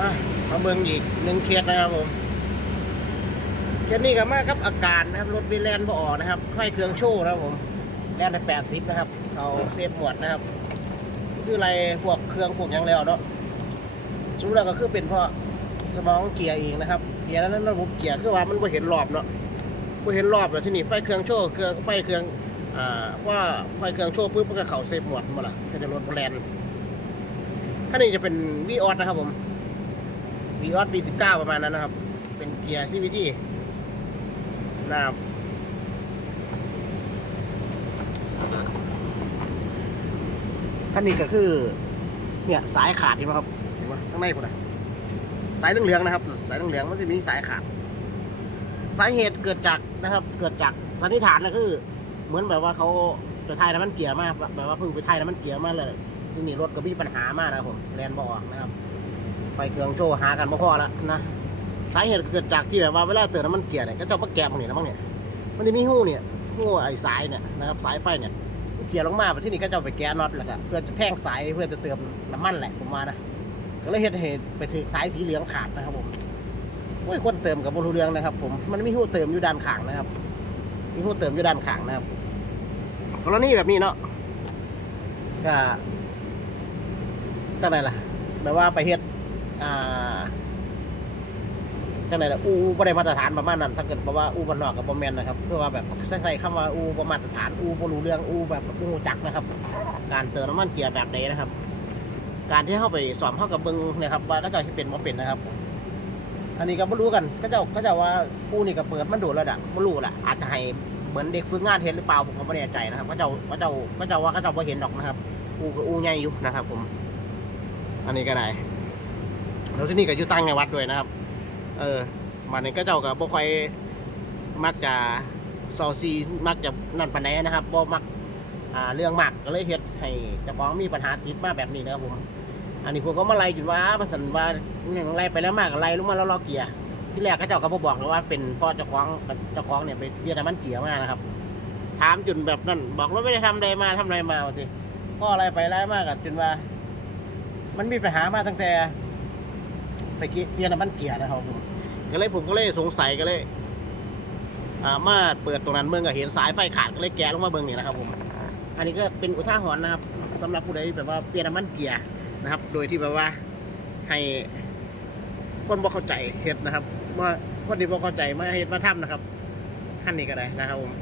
มามาเบิ่งอีกหนึ่งเคสนะครับผมเคสนี้ก็มากับอาการนะครับรถวีแลนด์บ่ออกนะครับค่อยเครื่องโชว์นะครับผมแลนด์ในแปดสิบนะครับ เขาเซฟหมวดนะครับ คืออะไรพวกเครื่องพวกยังแล้วเนาะสรุปแล้วก็คือเป็นเพราะสมองเกียร์เองนะครับเกียร์นั้นระบบเกียร์คือว่ามันไ่เห็นรอบเนาะไ่เห็นรอบแล้วที่นี่ไฟเครื่องโชว์เครื่องไฟเครื่องอ่าว่าไฟเครื่องโชว์ปุ๊บมันก็เข่าเซฟหมวดมาละก็จะรถแลนด์คันนี้จะเป็นวีออสนะครับผม วีออสปีสิบเก้าประมาณนั้นนะครับ เป็นเกียร์ซีวีทีนะครับท่านนี้ก็คือ เนี่ยสายขาดเห็นไหมครับเห็นไหมข้างในคนนะสายเหลืองๆนะครับ สายเหลืองๆมันจะมีสายขาด สาเหตุเกิดจากนะครับ เกิดจากสันนิษฐานนะคือ เหมือนแบบว่าเขาจะทายน้ำมันเกียร์มากแบบว่าเพิ่งไปทายน้ำมันเกียร์มาเลยที่นี่รถก็มีปัญหามากนะครับผมแลนบออกนะครับ ไฟเครื่องโชว์หากันบ่พอแล้วนะสาเหตุเกิดจากที่แบบว่าเวลาเติมน้ำมันเกียร์เนี่ยก็เจ้าปะแกมของนี่นะมั้งเนี่ยมันจะมีหู้เนี่ยหู้ไอ้สายเนี่ยนะครับสายไฟเนี่ยเสียลงมาที่นี่ก็เจ้าไปแก้น็อตแล้วก็เพื่อจะแท่งสายเพื่อจะเติมน้ำมันแหละผมว่านะก็เลยเหตุเหตุไปถึงสายสีเหลืองขาดนะครับผมโอ้ยคนเติมกับบรูเรืองนะครับ ผมมันมีหู้เติมอยู่ด้านข้างนะครับ มีหู้เติมอยู่ด้านข้างนะครับกรณีแบบนี้เนาะก็ตั้งไหนล่ะแบบว่าไปเฮ็ด อ่าจังไหนล่ะอูบ่ได้มาตรฐานประมาณนั้นถ้าเกิดบอกว่าอูบ้านนอกกับบ่แม่นนะครับเพื่อว่าแบบใส่คำว่าอูบ่มาตรฐานอูบ่รู้เรื่องอูแบบอูจักนะครับ การเติมน้ำมันเกียร์แบบใดนะครับ การที่เข้าไปสอบเข้ากับเบิ้งนะครับ ว่าก็จะที่เป็นบ่เป็นนะครับ อันนี้ก็บ่รู้กันก็จ้าก็จ้าว่าอูนี่ก็เปิดมันโดดแล้วดะบ่รู้แหละอาจจะให้เหมือนเด็กฝึกงานเห็นหรือเปล่าผมก็ไม่แน่ใจนะครับก็จ้าก็จ้าก็จ้าว่าก็จ้าบ่เห็นดอกนะครับ อูก็อูใหญ่อยู่นะครับ ผม อันนี้ก็ได้ แล้วที่นี่ก็อยู่ตั้งในวัดด้วยนะครับ เออมันนี้ก็เจ้ากับบ่ค่อยมักจะซอซีมักจะนั่นปานนะครับบ่มักอ่าเรื่องมากก็เลยเฮ็ดให้เจ้าของมีปัญหาติดมาแบบนี้นะครับผมอันนี้ผมก็มาไล่จนว่าประสันว่าอย่างไล่ไปแล้วมากไล่ลงมาแล้วรอเกียร์ที่แรกก็เจ้าก็บ่บอกเลยว่าเป็นพ่อเจ้าของเจ้าของเนี่ยไปเรียนน้ำมันเกียร์มานะครับ ถามจุนแบบนั้น บอกว่าไม่ได้ทำใดมาทำอะไรมาสิพ่ออะไรไปไล่มากอะจนว่า มันมีปัญหามาตั้งแต่ ไปเกียเปลี่ยนน้ำมันเกียร์นะครับผมก็เลยผมก็เลยสงสัยก็เลยอามาเปิดตรงนั้นเมืองก็เห็นสายไฟขาดก็เลยแกะลงมาเบิ่งนี่นะครับผม อันนี้ก็เป็นอุทาหรณ์นะครับสำหรับผู้ใดแบบว่าเปลี่ยนน้ำมันเกียร์นะครับ โดยที่แบบว่าให้คนบ่เข้าใจเห็ดนะครับว่าคนที่บ่เข้าใจมาเห็ดมาทำนะครับขั้นนี้ก็ได้นะครับผม